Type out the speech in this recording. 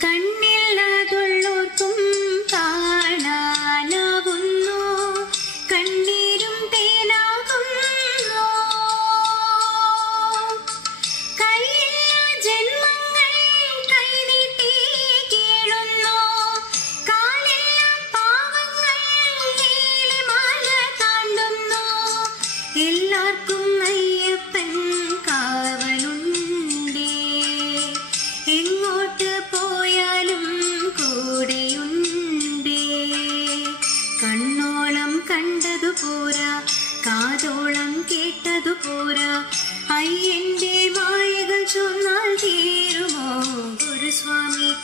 கண்ணி ചോളം കേട്ടതു പോരാ. അയ്യന്റെ മായകൾ ചൊന്നാൽ തീരുമോ? ഗുരുസ്വാമി